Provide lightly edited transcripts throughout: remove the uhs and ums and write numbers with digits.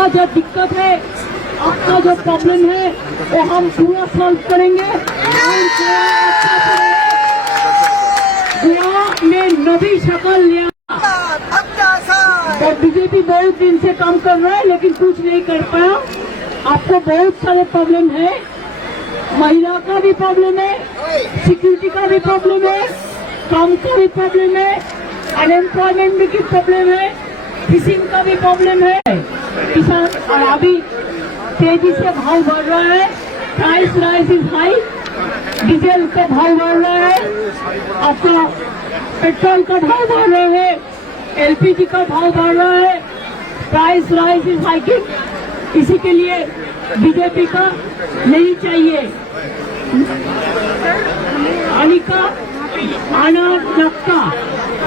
आपका जो दिक्कत है, आपका जो प्रॉब्लम है, वो हम पूरा सॉल्व करेंगे। गोवा में नवी शक्ल लिया और बीजेपी बहुत दिन से काम कर रहा है लेकिन कुछ नहीं कर पाया। आपको बहुत सारे प्रॉब्लम है, महिला का भी प्रॉब्लम है, सिक्योरिटी का भी प्रॉब्लम है, काम का भी प्रॉब्लम है, अनएम्प्लॉयमेंट भी की प्रॉब्लम है, फिशिंग का भी प्रॉब्लम है। किसान और अभी तेजी से भाव बढ़ रहा है, price rise is high, diesel का भाव बढ़ रहा है, आपका पेट्रोल का भाव बढ़ रहा है, एलपीजी का भाव बढ़ रहा है, प्राइस राइज इज हाइकिंग। इसी के लिए बीजेपी का नहीं चाहिए, अनिका आना नक्का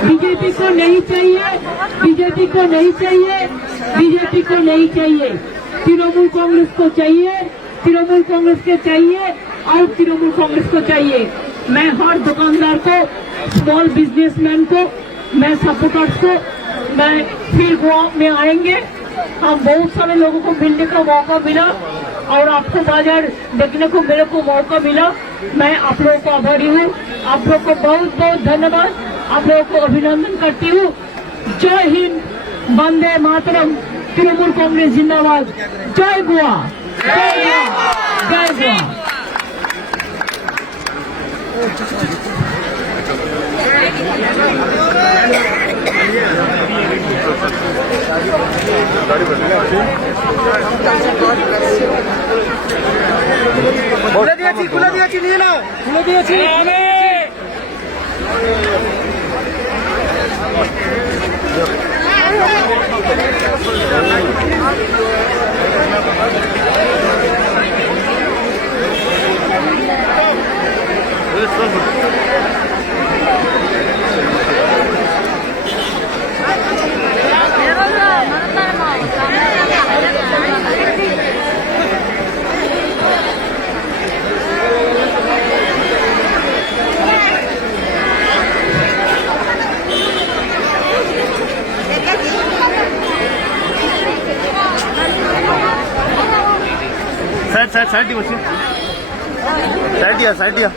बीजेपी को नहीं चाहिए, बीजेपी को नहीं चाहिए, बीजेपी को नहीं चाहिए। तृणमूल कांग्रेस को चाहिए, तृणमूल कांग्रेस के चाहिए और तृणमूल कांग्रेस को चाहिए। मैं हर दुकानदार को, स्मॉल बिजनेसमैन को, मैं सपोर्टर्स को, मैं फिर गोवा में आएंगे। हम बहुत सारे लोगों को मिलने का मौका मिला और आपको बाजार देखने को मेरे को मौका मिला। मैं आप लोगों को आभारी हूँ, आप लोगों को बहुत बहुत धन्यवाद, आप लोगों को अभिनंदन करती हूँ। जय हिंद, वंदे मातरम, तृणमूल कांग्रेस जिंदाबाद, जय गोवा, जय गोवा, जय गोवा। খুলে দিয়েছি নিয়ে নাও, খুলে দিয়েছি। साइड दी बच्चे, साइड दिया।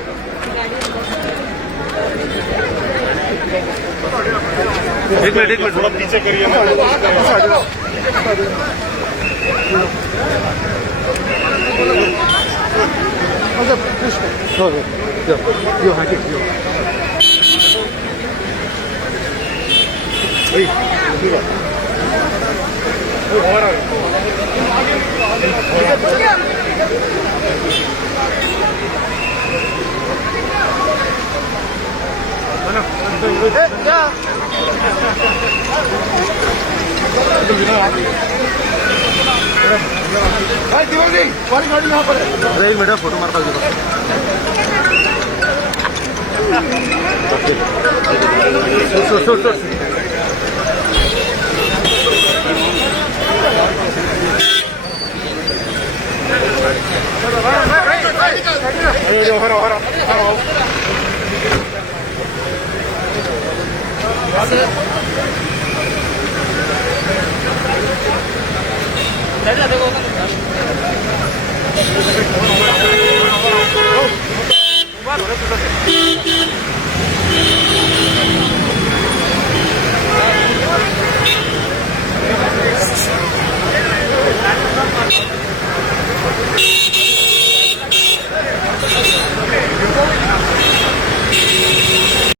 एक मिनट थोड़ा पीछे करिए ना। अरे बेटा फोटो मारता देखो